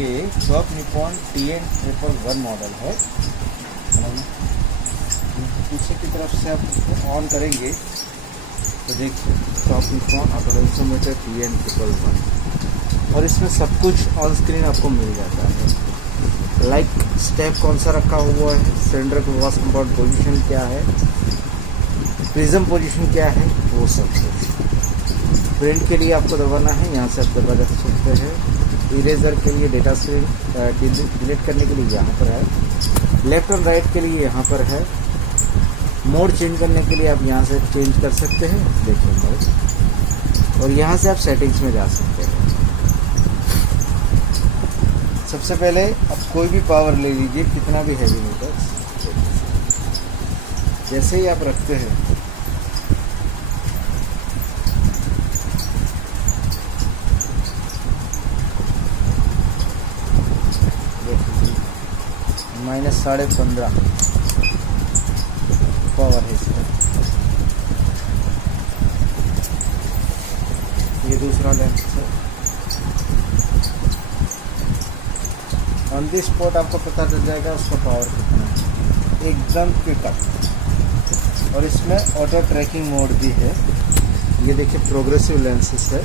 ये top Nikon TN111 model है। पीछे की तरफ से आप इसको ऑन करेंगे तो देखिए टॉप निकॉन ऑटोडेंसोमीटर TN111, और इसमें सब कुछ ऑन स्क्रीन आपको मिल जाता है। लाइक स्टेप कौन सा रखा हुआ है, सिलेंडर का वॉश कंपाउंड पोजीशन क्या है, प्रिज्म पोजीशन क्या है, वो सब कुछ। प्रिंट के लिए आपको दबाना है, यहाँ से आप दबा रख सकते हैं। इरेजर के लिए, डेटा से डिलीट करने के लिए यहाँ पर है। लेफ्ट और राइट के लिए यहाँ पर है। मोड चेंज करने के लिए आप यहाँ से चेंज कर सकते हैं, देखिए मोड, और यहाँ से आप सेटिंग्स में जा सकते हैं। सबसे पहले आप कोई भी पावर ले लीजिए, कितना भी हैवी मीटर, जैसे ही आप रखते हैं -15.5 पावर है इसमें। ये दूसरा लेंस है। ऑन दी स्पॉट आपको पता चल जाएगा उसका पावर कितना है, एकदम क्विक। और इसमें ऑटो ट्रैकिंग मोड भी है। ये देखिए प्रोग्रेसिव लेंसेस है।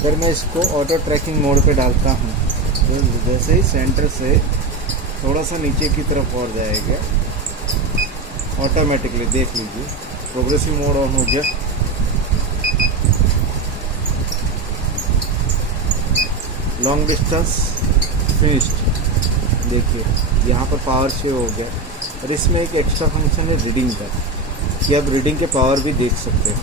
अगर मैं इसको ऑटो ट्रैकिंग मोड पे डालता हूँ तो जैसे ही सेंटर से थोड़ा सा नीचे की तरफ और जाएगा, ऑटोमेटिकली देख लीजिए प्रोग्रेसिव मोड ऑन हो गया। लॉन्ग डिस्टेंस फिनिश्ड, देखिए यहाँ पर पावर शेव हो गया। और इसमें एक एक्स्ट्रा फंक्शन है रीडिंग का, कि आप रीडिंग के पावर भी देख सकते हैं।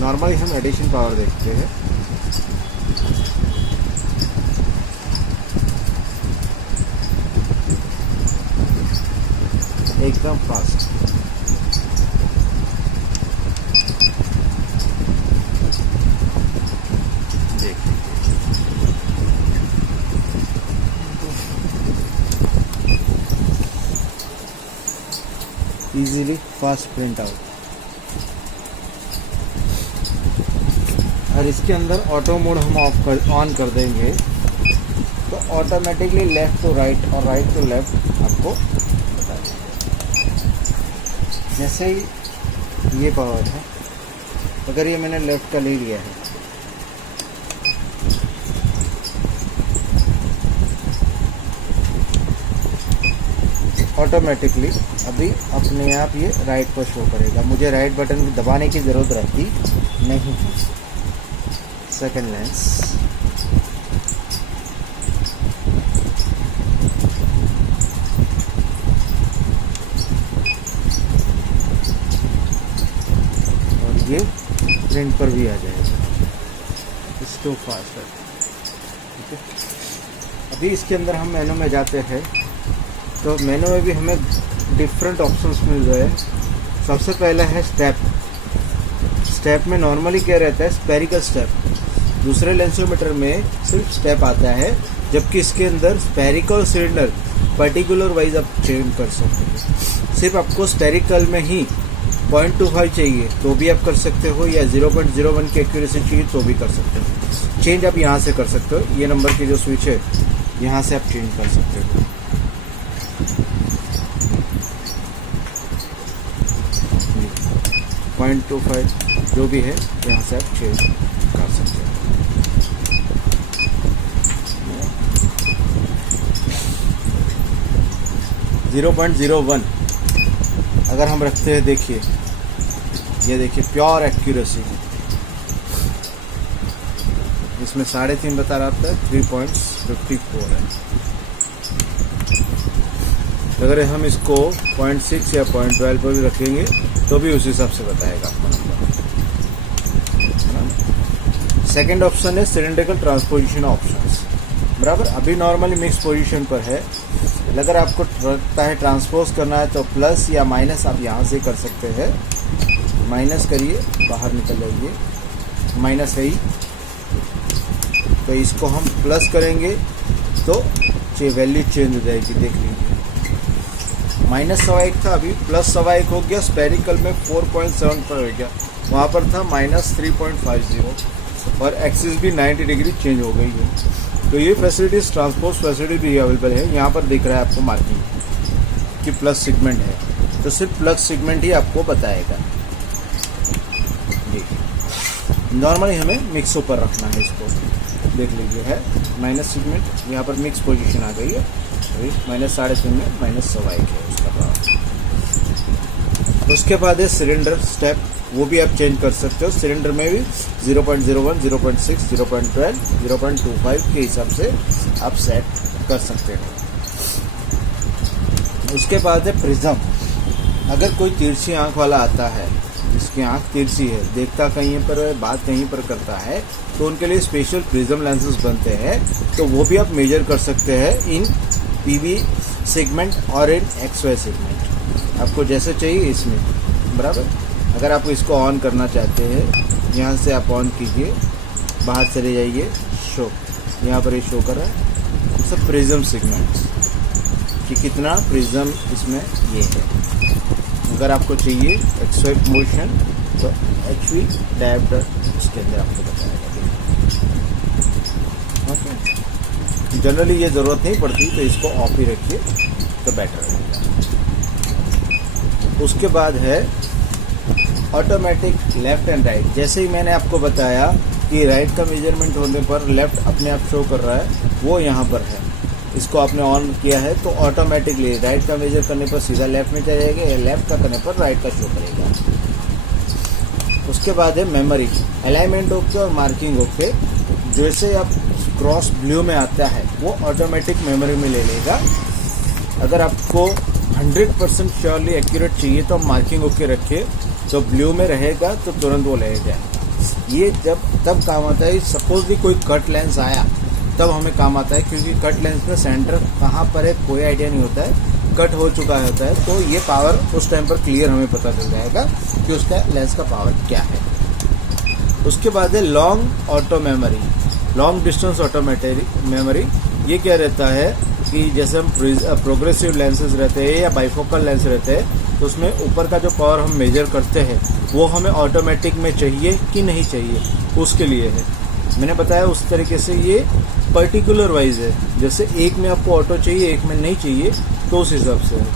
नॉर्मली हम एडिशन पावर देखते हैं। एकदम फास्ट। देखिए इजीली फास्ट प्रिंट आउट। और इसके अंदर ऑटो मोड हम ऑन कर देंगे तो ऑटोमेटिकली लेफ़्ट टू राइट और राइट टू लेफ़्ट आपको बता देगा। जैसे ही ये पावर है, अगर ये मैंने लेफ़्ट का ले लिया है ऑटोमेटिकली अभी अपने आप ये राइट पर शो करेगा। मुझे राइट बटन दबाने की ज़रूरत रहती नहीं है। सेकंड लेंस, और ये प्रिंट पर भी आ जाएगा। It's too fast. ठीक है, अभी इसके अंदर हम मेनू में जाते हैं तो मेनू में भी हमें डिफरेंट ऑप्शंस मिल रहे हैं। सबसे पहला है स्टेप। स्टेप में नॉर्मली क्या रहता है, स्पेरिकल स्टेप। दूसरे लेंसोमीटर में सिर्फ स्टेप आता है, जबकि इसके अंदर स्पेरिकल सिलेंडर पर्टिकुलर वाइज आप चेंज कर सकते हो। सिर्फ आपको स्पेरिकल में ही 0.25 चाहिए तो भी आप कर सकते हो, या 0.01 की एक्यूरेसी चाहिए तो भी कर सकते हो। चेंज आप यहाँ से कर सकते हो। ये नंबर की जो स्विच है यहाँ से आप चेंज कर सकते हो। 0.25 जो भी है यहाँ से आप चेंज कर सकते हो। .01 अगर हम रखते हैं, देखिए ये देखिए प्योर एक्यूरेसी। इसमें 3.5 बता रहा था, 3.54 है। अगर हम इसको 0.6 या 0.12 पर भी रखेंगे तो भी उस हिसाब से बताएगा आपका नंबर। सेकेंड ऑप्शन है सिलेंड्रिकल ट्रांसपोजिशन ऑप्शंस, बराबर। अभी नॉर्मली मिक्स पोजीशन पर है। अगर आपको लगता है ट्रांसपोज करना है तो प्लस या माइनस आप यहाँ से कर सकते हैं। माइनस करिए, बाहर निकल जाइए, माइनस है ही, तो इसको हम प्लस करेंगे तो वैल्यू चेंज हो जाएगी, देख लीजिए। -1.25 था, अभी +1.25 हो गया। स्पेरिकल में 4.75 हो गया, वहाँ पर था -3.50 और एक्सिस भी 90 डिग्री चेंज हो गई है। तो ये फैसिलिटीज़ ट्रांसपोर्ट फैसिलिटी भी अवेलेबल है। यहाँ पर दिख रहा है आपको मार्किंग कि प्लस सेगमेंट है, तो सिर्फ प्लस सेगमेंट ही आपको बताएगा। देखिए नॉर्मली हमें मिक्स ऊपर रखना है इसको, देख लीजिए है माइनस सेगमेंट, यहाँ पर मिक्स पोजीशन आ गई है। -3.5 में -1.25 है उसका पावर। उसके बाद है सिलेंडर स्टेप, वो भी आप चेंज कर सकते हो। सिलेंडर में भी 0.01, 0.6, 0.12, 0.25 के हिसाब से आप सेट कर सकते हो। उसके बाद है प्रिज्म। अगर कोई तिरछी आंख वाला आता है, जिसकी आंख तिरछी है, देखता कहीं पर है, बात कहीं पर करता है, तो उनके लिए स्पेशल प्रिज्म लेंसेज बनते हैं। तो वो भी आप मेजर कर सकते हैं इन पीवी सेगमेंट और इन XY सेगमेंट, आपको जैसे चाहिए इसमें, बराबर। अगर आप इसको ऑन करना चाहते हैं, यहाँ से आप ऑन कीजिए, बाहर चले जाइए, शो, यहाँ पर ये शो कर रहा है सब प्रिज्म सेगमेंट्स कि कितना प्रिज्म इसमें ये है। अगर आपको चाहिए XY मोशन तो HV डायोप्टर इसके अंदर आपको बताएगा। ओके, जनरली ये ज़रूरत नहीं पड़ती, तो इसको ऑफ ही रखिए तो बेटर रहेगा। उसके बाद है ऑटोमेटिक लेफ्ट एंड राइट। जैसे ही मैंने आपको बताया कि राइट का मेजरमेंट होने पर लेफ्ट अपने आप शो कर रहा है, वो यहाँ पर है। इसको आपने ऑन किया है तो ऑटोमेटिकली राइट का मेजर करने पर सीधा लेफ्ट में चला जाएगा, या लेफ्ट का करने पर राइट का शो करेगा। उसके बाद है मेमोरी, अलाइनमेंट ओके और मार्किंग ओके। जैसे आप क्रॉस ब्लू में आता है वो ऑटोमेटिक मेमोरी में ले लेगा। अगर आपको 100% श्योरली एक्यूरेट चाहिए तो मार्किंग ओके रखिए, तो ब्लू में रहेगा तो तुरंत वो ले जाएगा। ये जब तब काम आता है, सपोजली कोई कट लेंस आया तब हमें काम आता है, क्योंकि कट लेंस में सेंटर कहाँ पर है कोई आइडिया नहीं होता है, कट हो चुका होता है। तो ये पावर उस टाइम पर क्लियर हमें पता चल जाएगा कि उसका लेंस का पावर क्या है। उसके बाद है long auto memory, long distance automatic memory. ये क्या रहता है कि जैसे हम प्रोग्रेसिव लेंसेज रहते हैं या बाइफोकल लेंस रहते हैं, तो उसमें ऊपर का जो पावर हम मेजर करते हैं वो हमें ऑटोमेटिक में चाहिए कि नहीं चाहिए, उसके लिए है। मैंने बताया उस तरीके से ये पर्टिकुलर वाइज है। जैसे एक में आपको ऑटो चाहिए, एक में नहीं चाहिए, तो उस हिसाब से है।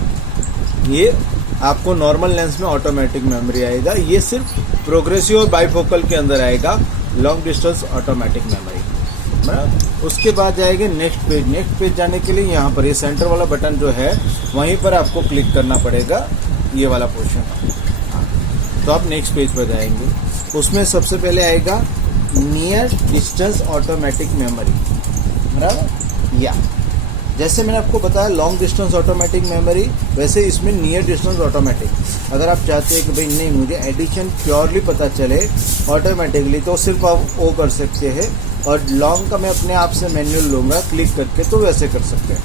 ये आपको नॉर्मल लेंस में ऑटोमेटिक मेमोरी आएगा, ये सिर्फ प्रोग्रेसिव और बाइफोकल के अंदर आएगा लॉन्ग डिस्टेंस ऑटोमेटिक मेमोरी। उसके बाद जाएंगे नेक्स्ट पेज। नेक्स्ट पेज जाने के लिए यहाँ पर ये सेंटर वाला बटन जो है वहीं पर आपको क्लिक करना पड़ेगा, ये वाला पोर्शन। तो आप नेक्स्ट पेज पर जाएंगे, उसमें सबसे पहले आएगा नियर डिस्टेंस ऑटोमेटिक मेमोरी, बराबर। या जैसे मैंने आपको बताया लॉन्ग डिस्टेंस ऑटोमेटिक मेमोरी, वैसे इसमें नियर डिस्टेंस ऑटोमेटिक। अगर आप चाहते हैं कि भाई नहीं मुझे एडिशन प्योरली पता चले ऑटोमेटिकली, तो सिर्फ आप वो कर सकते हैं, और लॉन्ग का मैं अपने आप से मैनुअल लूँगा क्लिक करके, तो वैसे कर सकते हैं।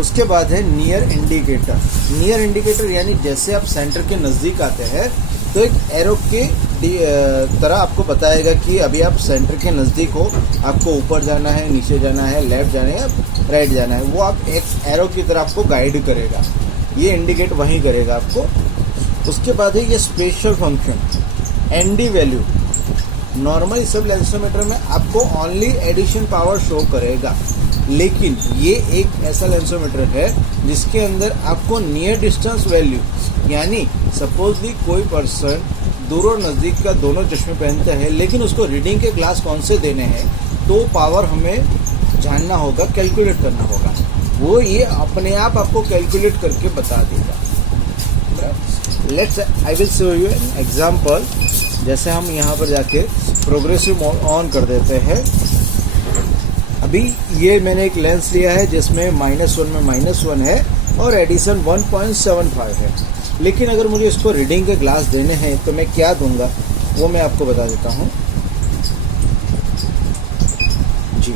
उसके बाद है नियर इंडिकेटर। नियर इंडिकेटर यानी जैसे आप सेंटर के नज़दीक आते हैं तो एक एरो के तरह आपको बताएगा कि अभी आप सेंटर के नज़दीक हो, आपको ऊपर जाना है, नीचे जाना है, लेफ्ट जाना है, राइट जाना है। वो आप एक एरो की तरह आपको गाइड करेगा, ये इंडिकेट वहीं करेगा आपको। उसके बाद है ये special function and value. Normally सब लेंसोमीटर में आपको ओनली एडिशन पावर शो करेगा, लेकिन ये एक ऐसा लेंसोमीटर है जिसके अंदर आपको नियर डिस्टेंस वैल्यू, यानी सपोजली कोई पर्सन दूर और नज़दीक का दोनों चश्मे पहनते हैं, लेकिन उसको रीडिंग के ग्लास कौन से देने हैं, तो पावर हमें जानना होगा, कैलकुलेट करना होगा। वो ये अपने आप आपको कैलकुलेट करके बता देगा। Let's I will show you an example. जैसे हम यहाँ पर जाके प्रोग्रेसिव ऑन कर देते हैं। अभी ये मैंने एक लेंस लिया है जिसमें -1 में -1 है और एडिशन 1.75 है, लेकिन अगर मुझे इसको रीडिंग के ग्लास देने हैं तो मैं क्या दूंगा वो मैं आपको बता देता हूँ जी।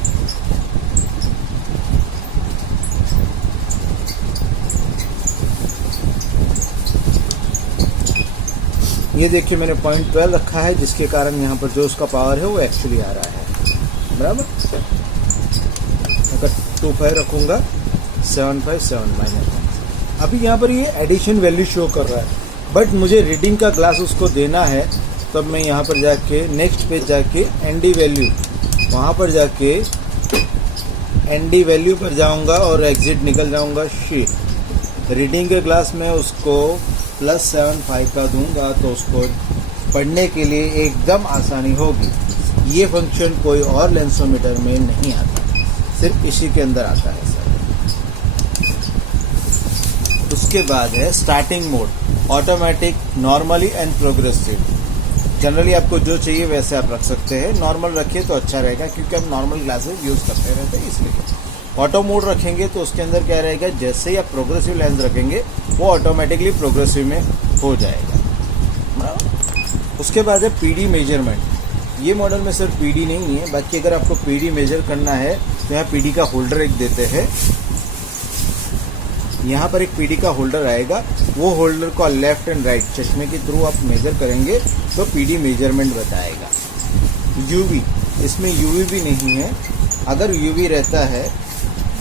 ये देखिए मैंने 0.12 रखा है, जिसके कारण यहाँ पर जो उसका पावर है वो एक्चुअली आ रहा है, बराबर। अगर 25 रखूँगा 757 -1। अभी यहाँ पर ये एडिशन वैल्यू शो कर रहा है, बट मुझे रीडिंग का ग्लास उसको देना है। तब मैं यहाँ पर जाके नेक्स्ट पेज जाके एनडी वैल्यू, वहाँ पर जाके एनडी वैल्यू पर जाऊँगा और एग्जिट निकल जाऊँगा शीट। रीडिंग के ग्लास में उसको +7.5 का दूंगा तो उसको पढ़ने के लिए एकदम आसानी होगी। ये फंक्शन कोई और लेंसोमीटर में नहीं आता, सिर्फ इसी के अंदर आता है सर। उसके बाद है starting mode, automatic, normally and progressive. Generally आपको जो चाहिए वैसे आप रख सकते हैं, नॉर्मल रखिए तो अच्छा रहेगा क्योंकि हम नॉर्मल ग्लासेस यूज़ करते रहते हैं इसलिए। ऑटो मोड रखेंगे तो उसके अंदर क्या रहेगा, जैसे ही आप प्रोग्रेसिव लेंस रखेंगे वो ऑटोमेटिकली प्रोग्रेसिव में हो जाएगा। उसके बाद है पीडी मेजरमेंट। ये मॉडल में सर पीडी नहीं है, बाकी अगर आपको पीडी मेजर करना है तो यहाँ पीडी का होल्डर एक देते हैं। यहाँ पर एक पीडी का होल्डर आएगा, वो होल्डर को लेफ्ट एंड राइट चश्मे के थ्रू आप मेजर करेंगे तो पीडी मेजरमेंट बताएगा। यूवी, इसमें यूवी भी नहीं है। अगर यूवी रहता है,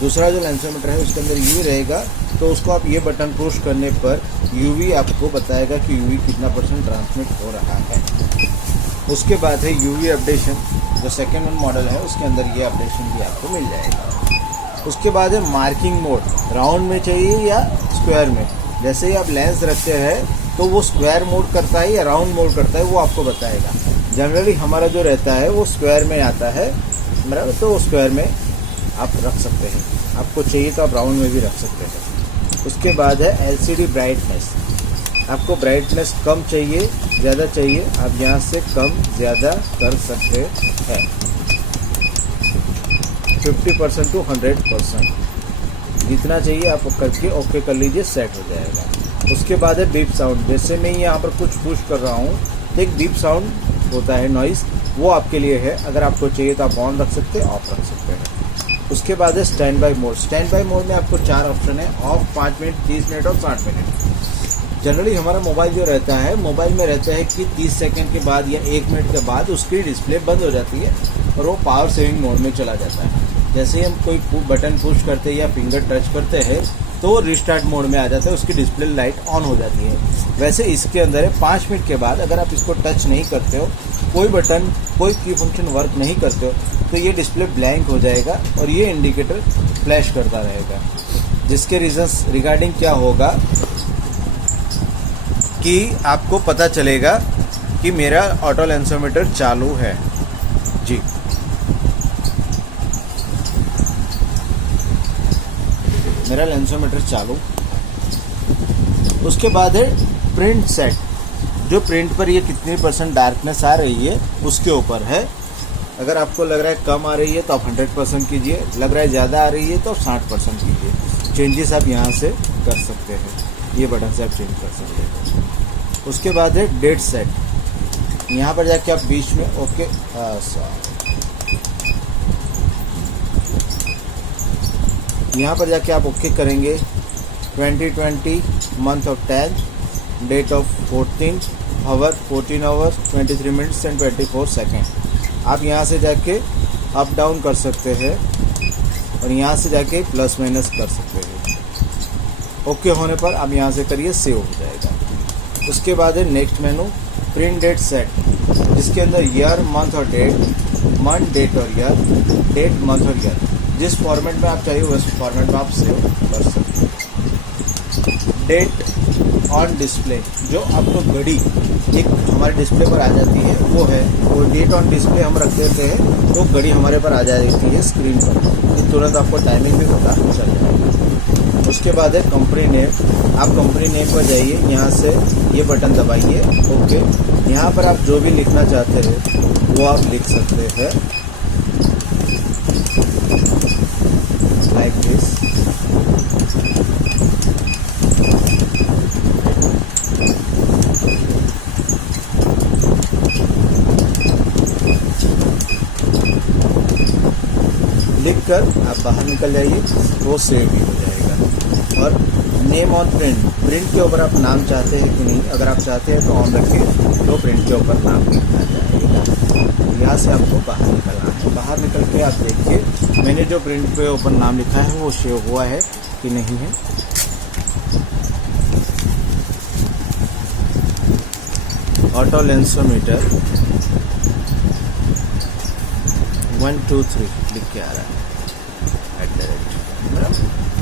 दूसरा जो लेंसोमीटर है उसके अंदर यूवी रहेगा तो उसको आप ये बटन पुश करने पर यूवी आपको बताएगा कि यूवी कितना % ट्रांसमिट हो रहा है। उसके बाद है यूवी अपडेशन, जो सेकेंड वन मॉडल है उसके अंदर ये अपडेशन भी आपको मिल जाएगा। उसके बाद है मार्किंग मोड, राउंड में चाहिए या स्क्वायर में। जैसे ही आप लेंस रखते हैं तो वो स्क्वायर मोड करता है या राउंड मोड करता है वो आपको बताएगा। जनरली हमारा जो रहता है वो स्क्वायर में आता है, बराबर, तो स्क्वायर में आप रख सकते हैं। आपको चाहिए तो आप राउंड में भी रख सकते हैं। उसके बाद है एलसीडी ब्राइटनेस। आपको ब्राइटनेस कम चाहिए, ज़्यादा चाहिए, आप यहाँ से कम ज़्यादा कर सकते हैं, 50% to 100%, जितना चाहिए आप करके ओके कर लीजिए, सेट हो जाएगा। उसके बाद है बीप साउंड। जैसे मैं यहाँ पर कुछ पुश कर रहा हूँ तो एक बीप साउंड होता है, नॉइज़, वो आपके लिए है। अगर आपको चाहिए तो आप ऑन रख सकते हैं, ऑफ रख सकते हैं। उसके बाद है stand by mode. Stand by mode में आपको 4 ऑप्शन है, ऑफ, 5 मिनट, 30 मिनट और 60 मिनट। जनरली हमारा मोबाइल जो रहता है, मोबाइल में रहता है कि 30 सेकंड के बाद या 1 मिनट के बाद उसकी डिस्प्ले बंद हो जाती है और वो पावर सेविंग मोड में चला जाता है। जैसे ही हम कोई बटन पुश करते हैं या फिंगर टच करते हैं तो वो रिस्टार्ट मोड में आ जाता है, उसकी डिस्प्ले लाइट ऑन हो जाती है। वैसे इसके अंदर है 5 मिनट के बाद अगर आप इसको टच नहीं करते हो, कोई बटन, कोई की फंक्शन वर्क नहीं करते हो, तो ये डिस्प्ले ब्लैंक हो जाएगा और ये इंडिकेटर फ्लैश करता रहेगा। जिसके रीजंस रिगार्डिंग क्या होगा कि आपको पता चलेगा कि मेरा ऑटो लेंसोमीटर चालू है। जी, मेरा लेंसोमीटर चालू। उसके बाद है प्रिंट सेट, जो प्रिंट पर ये कितनी % डार्कनेस आ रही है उसके ऊपर है। अगर आपको लग रहा है कम आ रही है तो आप 100% कीजिए, लग रहा है ज़्यादा आ रही है तो आप 60% कीजिए। चेंजेस आप यहाँ से कर सकते हैं, ये बटन से आप चेंज कर सकते हैं। उसके बाद है डेट सेट। यहाँ पर जाके आप बीच में ओके, यहाँ पर जाके आप ओके करेंगे। 2020 month of 10, date of 14 hour, 14 hours 23 minutes and 24 second. आप यहाँ से जाके अप डाउन कर सकते हैं और यहाँ से जाके प्लस माइनस कर सकते हैं। ओके होने पर आप यहाँ से करिए, सेव हो जाएगा। उसके बाद है next menu, print date set, जिसके अंदर ईयर, मंथ और डेट, मंथ, डेट और ईयर, डेट, मंथ और ईयर, जिस फॉर्मेट में आप चाहिए उस फॉर्मेट में आप सेव कर सकते हैं। डेट ऑन डिस्प्ले, जो आपको घड़ी एक हमारे डिस्प्ले पर आ जाती है वो है, वो डेट ऑन डिस्प्ले हम रख देते हैं तो घड़ी हमारे पर आ जाती है स्क्रीन पर, तो तुरंत आपको टाइमिंग भी पता चल जाएगा। उसके बाद है कंपनी नेम। आप कंपनी नेम पर जाइए, यहाँ से ये बटन दबाइए, ओके। यहाँ पर आप जो भी लिखना चाहते हैं वो आप लिख सकते हैं, लाइक दिस। लिखकर आप बाहर निकल जाइए, वो सेव भी हो जाएगा। और नेम ऑन प्रिंट, प्रिंट के ऊपर आप नाम चाहते हैं कि नहीं, अगर आप चाहते हैं तो ऑन रखें, तो प्रिंट के ऊपर नाम लिखना जाएगा। यहाँ से आपको बाहर निकलना है। बाहर निकल के आप देखिए मैंने जो प्रिंट पे ऊपर नाम लिखा है वो सेव हुआ है कि नहीं है। ऑटो लेंसोमीटर 123 लिख के आ रहा है @ बराबर।